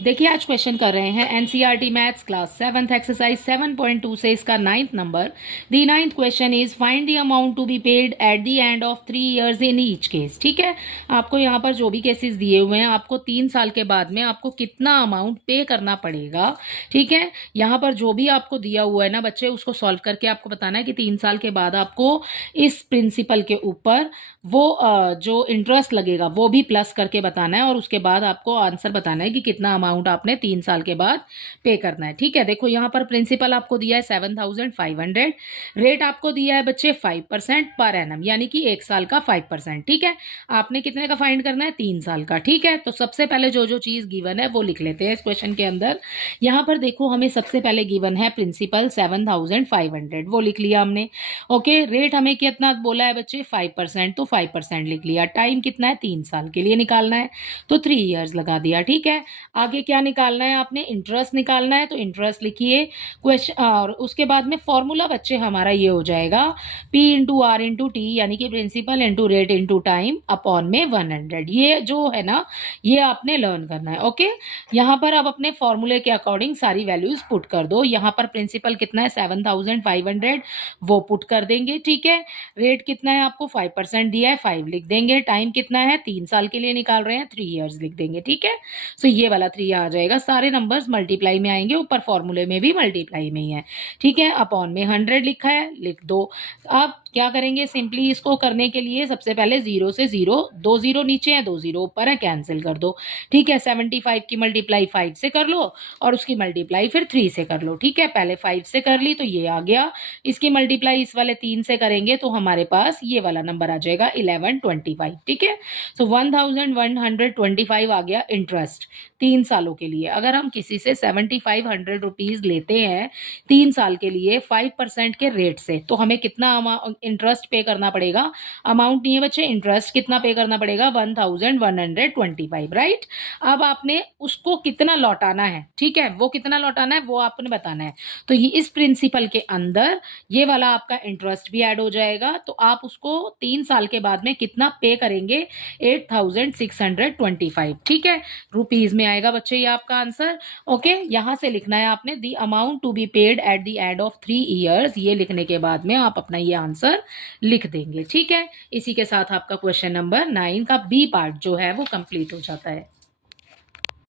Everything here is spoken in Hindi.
देखिए आज क्वेश्चन कर रहे हैं NCERT maths class 7th exercise 7.2 से इसका 9th नंबर। The 9th question is find the amount to be paid at the end of 3 years in each case. ठीक है, आपको यहाँ पर जो भी केसेस दिए हुए हैं, आपको 3 साल के बाद में आपको कितना अमाउंट पे करना पड़ेगा। ठीक है, यहाँ पर जो भी आपको दिया हुआ है ना बच्चे, उसको सॉल्व करके आपको बताना है कि 3 साल के बाद आपको इस प्रिंसिपल के ऊपर वो जो इंटरेस्ट लगेगा वो भी प्लस करके बताना है, और उसके बाद आपको आंसर बताना है कि कितना अमाउंट आपने 3 साल के बाद पे करना है। ठीक है, देखो यहाँ पर प्रिंसिपल आपको दिया है 7,500, रेट आपको दिया है बच्चे 5% पर एनम, यानी कि 1 साल का 5%। ठीक है, आपने कितने का फाइंड करना है? 3 साल का। ठीक है, तो सबसे पहले जो जो चीज गिवन है वो लिख लेते हैं इस क्वेश्चन के अंदर। यहाँ पर देखो हमें सबसे पहले गिवन है प्रिंसिपल 7,500, वो लिख लिया हमने। ओके, रेट हमें कितना बोला है बच्चे? 5%, तो 5% लिख लिया। टाइम कितना है? 3 साल के लिए निकालना है, तो 3 इयर्स लगा दिया। ठीक है, आगे क्या निकालना है? आपने इंटरेस्ट निकालना है, तो इंटरेस्ट लिखिए क्वेश्चन, और उसके बाद में फॉर्मूला बच्चे हमारा ये हो जाएगा P into R into T, यानी कि principal into rate into time upon में 100। ये जो है ना, ये आपने लर्न करना है। ओके, यहाँ पर आप अपने फॉर्मूले के अकॉर्डिंग सारी वैल्यूज पुट कर दो। यहाँ पर प्रिंसिपल कितना है? 7,500, वो पुट कर देंगे। ठीक है, रेट कितना है? आपको 5% दिया है, 5 लिख देंगे। टाइम कितना है? 3 साल के लिए निकाल रहे हैं, 3 इयर्स लिख देंगे। ठीक है, सो ये वाला 3 आ जाएगा। सारे नंबर्स मल्टीप्लाई में आएंगे, ऊपर फॉर्मूले में भी मल्टीप्लाई में ही है। ठीक है, अपॉन में 100 लिखा है, लिख दो। अब क्या करेंगे? सिंपली इसको करने के लिए सबसे पहले 0 से 0, 2 0 नीचे है, 2 0 ऊपर है, कैंसिल कर दो। ठीक है, 75 की मल्टीप्लाई 5 से कर लो, और उसकी मल्टीप्लाई फिर 3 से कर लो। ठीक है, पहले 5 से कर ली तो ये आ गया, इसकी मल्टीप्लाई इस वाले 3 से करेंगे तो हमारे पास ये वाला नंबर आ जाएगा 1125। ठीक है, सो 1125 आ गया इंटरेस्ट 3 सालों के लिए। अगर हम किसी से 7500 रुपीज लेते हैं 3 साल के लिए 5% के रेट से, तो हमें कितना इंटरेस्ट पे करना पड़ेगा? अमाउंट नहीं है बच्चे, इंटरेस्ट कितना पे करना पड़ेगा? 1125, राइट। अब आपने उसको कितना लौटाना है? ठीक है, वो कितना लौटाना है वो आपने बताना है। तो ये इस प्रिंसिपल के अंदर ये वाला आपका इंटरेस्ट भी ऐड हो जाएगा, तो आप उसको 3 साल के बाद में कितना पे करेंगे? 8,625। ठीक है, रुपीज में आएगा बच्चे ये आपका आंसर। ओके, यहां से लिखना है आपने the amount to be paid at the end of 3 years. ये लिखने के बाद में आप अपना ये आंसर लिख देंगे। ठीक है, इसी के साथ आपका क्वेश्चन नंबर 9 का बी पार्ट जो है वो कंप्लीट हो जाता है।